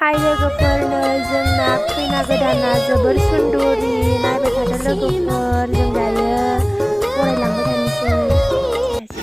हाय लोगोफोरनो जोंना खैना गोदाना जोबोर सुन्दुरि नायबाय थादो लोगोफोर जों दायो फरायलांबाय थानोसै।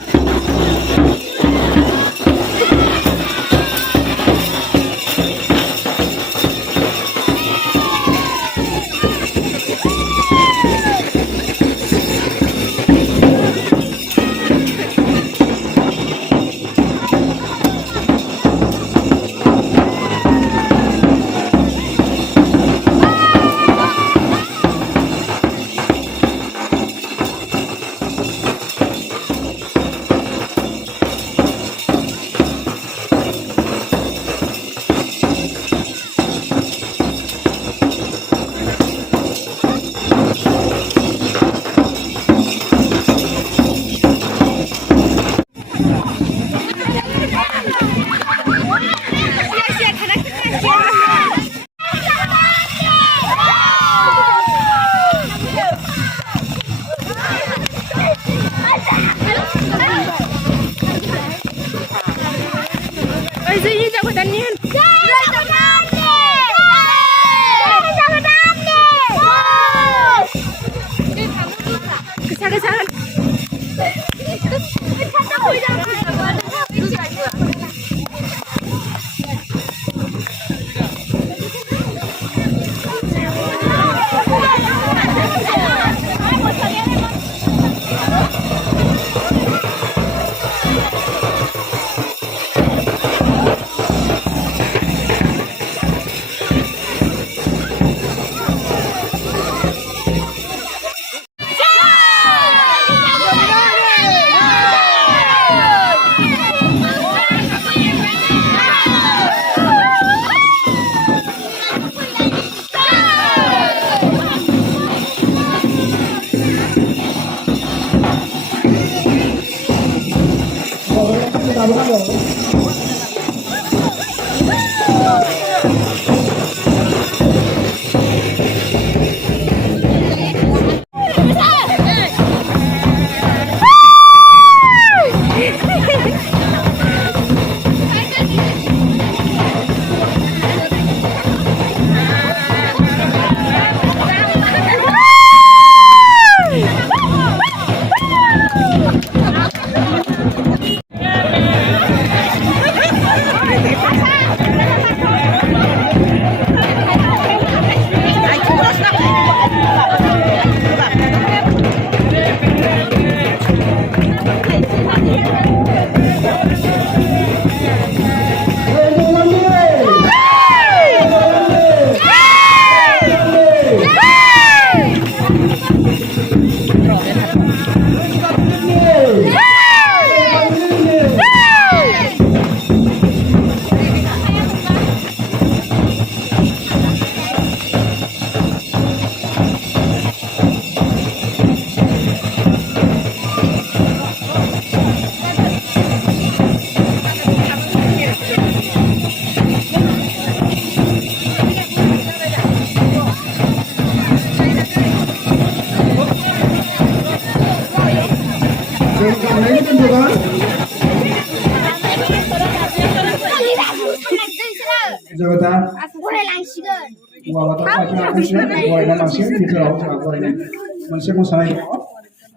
मोनसे मोसानाय दङ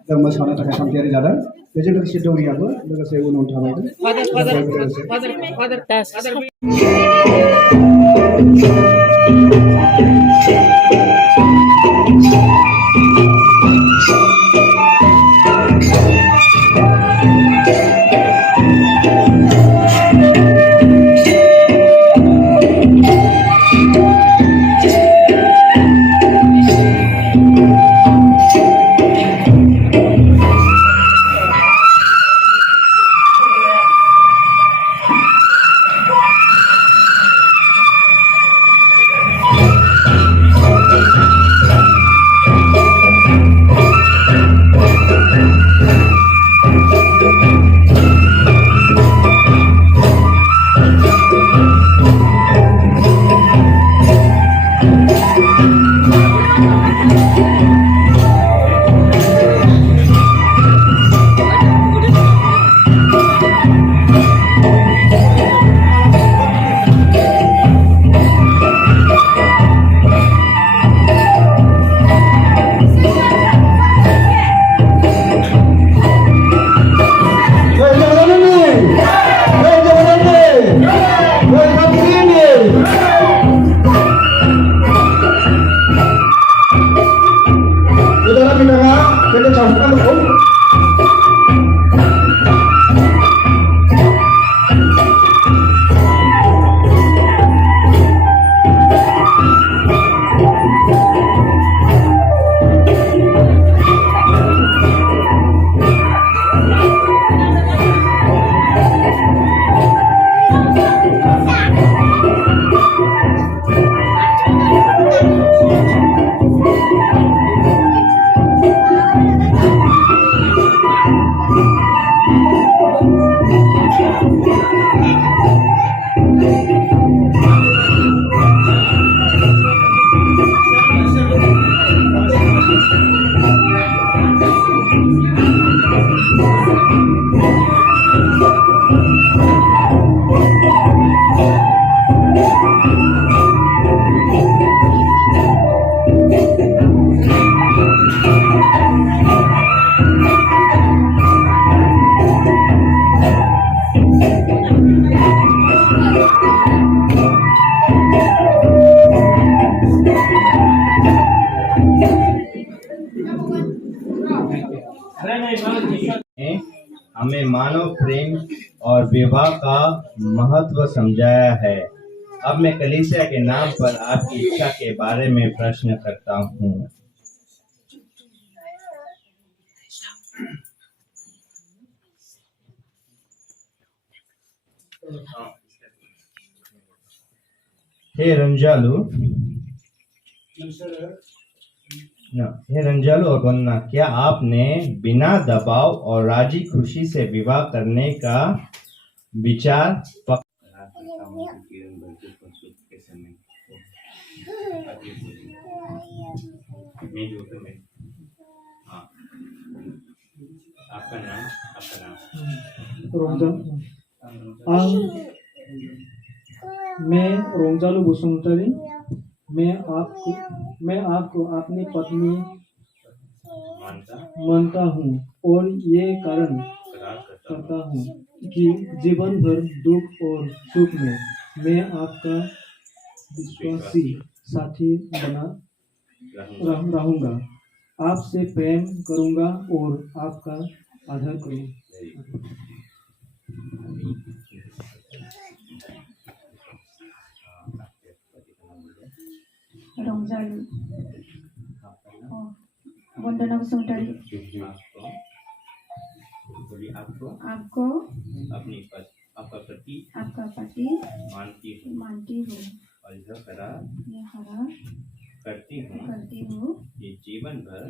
जों मोसानो थाखाय थांथियारि जादों बेजों लोगोसे दौरियाबो लोगोसे उनाव हमें मानव प्रेम और विवाह का महत्व समझाया है। अब मैं कलीसिया के नाम पर आपकी इच्छा के बारे में प्रश्न करता हूँ। हे रंजालू और गन्ना, क्या आपने बिना दबाव और राजी खुशी से विवाह करने का विचार आपका नाम मैं रोंजालू बसुमतारी, मैं आपको अपनी पत्नी मानता हूँ और ये कारण करता हूँ कि जीवन भर दुख और सुख में मैं आपका विश्वासी साथी बना रहूँगा, आपसे प्रेम करूँगा और आपका आदर करूँगा। रोंजालू वंदना बसुमतारी, आपको आपका पति मानती हूँ और यह हरा करती हूँ कि जीवन भर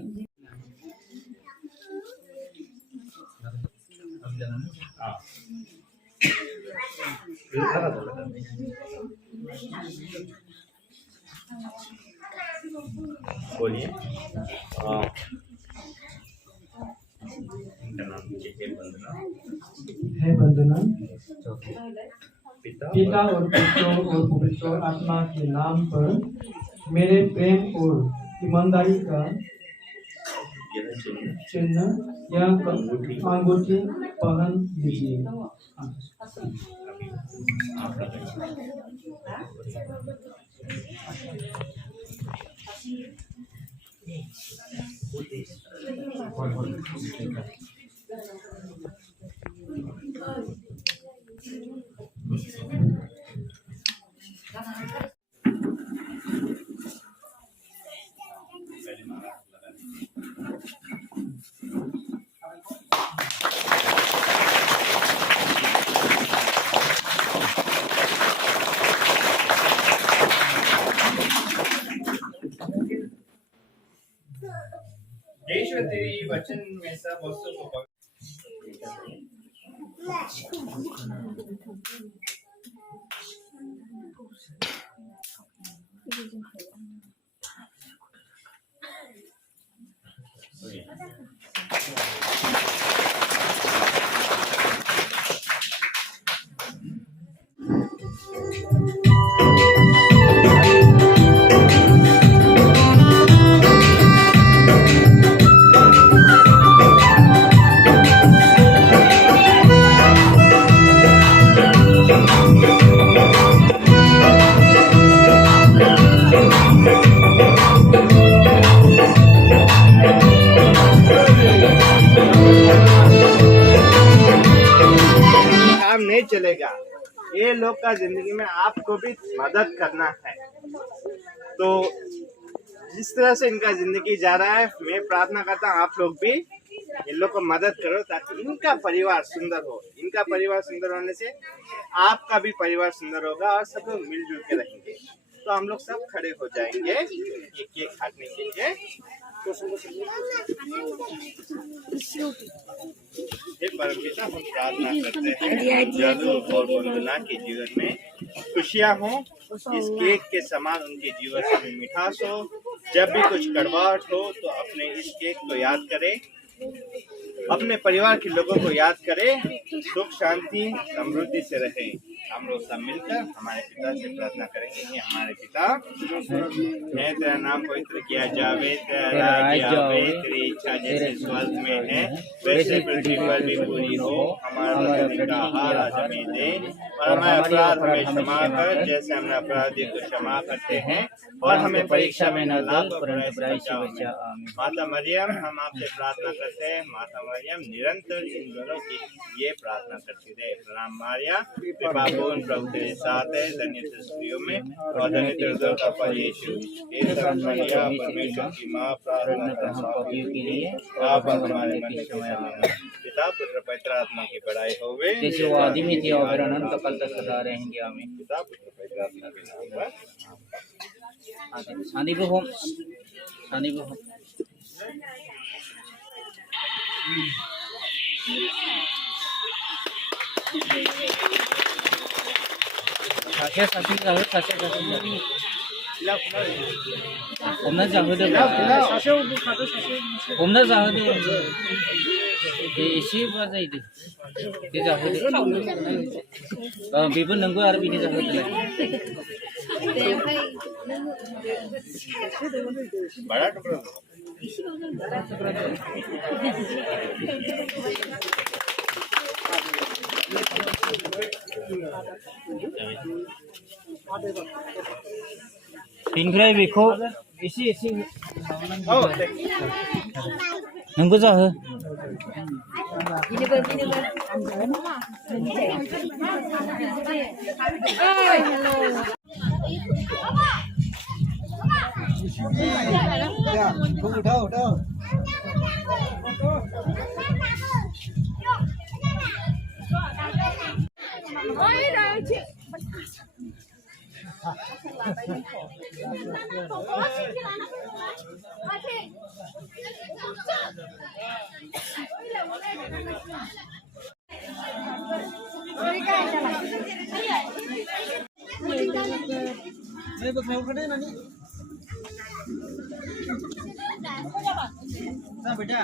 बोलिए। है वंदना पिता और पुत्र और पवित्र आत्मा के नाम पर मेरे प्रेम और ईमानदारी का चिन्ह या अंगूठी पहन लीजिए। तेरी वचन में सब वस्तु को नहीं चलेगा। ये लोग का जिंदगी में आपको भी मदद करना है। तो जिस तरह से इनका जिंदगी जा रहा है, मैं प्रार्थना करता हूँ आप लोग भी इन लोग को मदद करो ताकि इनका परिवार सुंदर हो। इनका परिवार सुंदर होने से आपका भी परिवार सुंदर होगा और सब लोग मिलजुल के रहेंगे। तो हम लोग सब खड़े हो जाएंगे ये केक काटने के लिए। हे परमपिता, हम प्रार्थना करते हैं जादू और वंदना के जीवन में खुशियाँ हो, इस केक के समान उनके जीवन में मिठास हो। जब भी कुछ कड़वाहट हो तो अपने इस केक को याद करें, अपने परिवार के लोगों को याद करें, सुख शांति समृद्धि से रहें। हम लोग सब मिलकर हमारे पिता से प्रार्थना करेंगे कि हमारे पिता, है तेरा नाम पवित्र किया जावे, तेरा राज्य आवे, तेरी इच्छा जैसे स्वर्ग में है वैसे पृथ्वी पर भी पूरी हो। हमारा प्रतिदिन का आहार आज हमें दे और हमारे अपराध हमें क्षमा कर जैसे हम अपराधी को क्षमा करते हैं, और हमें परीक्षा में न ला परंतु बुराई से बचा। माता मरियम, हम आपसे प्रार्थना करते हैं, माता मरियम निरंतर इन दोनों की ये प्रार्थना करती रहे। प्रणाम मारिया, कृपा पूर्ण प्रभु तेरे साथ है, धन्य तू स्त्रियों में और धन्य तेरा का फल यीशु। हे संत मरिया, परमेश्वर की माँ, प्रार्थना कर हम पापियों के लिए आप हमारे मन के समय आना। पिता पुत्र पवित्र आत्मा की बड़ाई होवे, जैसे वो आदि में थी और फिर अनंत काल तक सदा रहेंगे। आमीन। पिता पुत्र पवित्र आत्मा के नाम पर शादी को होम, शादी को होम। सासे सासे जाहो, सासे सासे जाहो। हमना जाहो दे, हमना जाहो दे। ये इसी बात है इधर, ये जाहो दे। बिबन नंगो आर बिनी जाहो दे। बड़ा टुकड़ा बिनिफ्राय बेखौ एसे एसे नंगौ जाहो। बेटा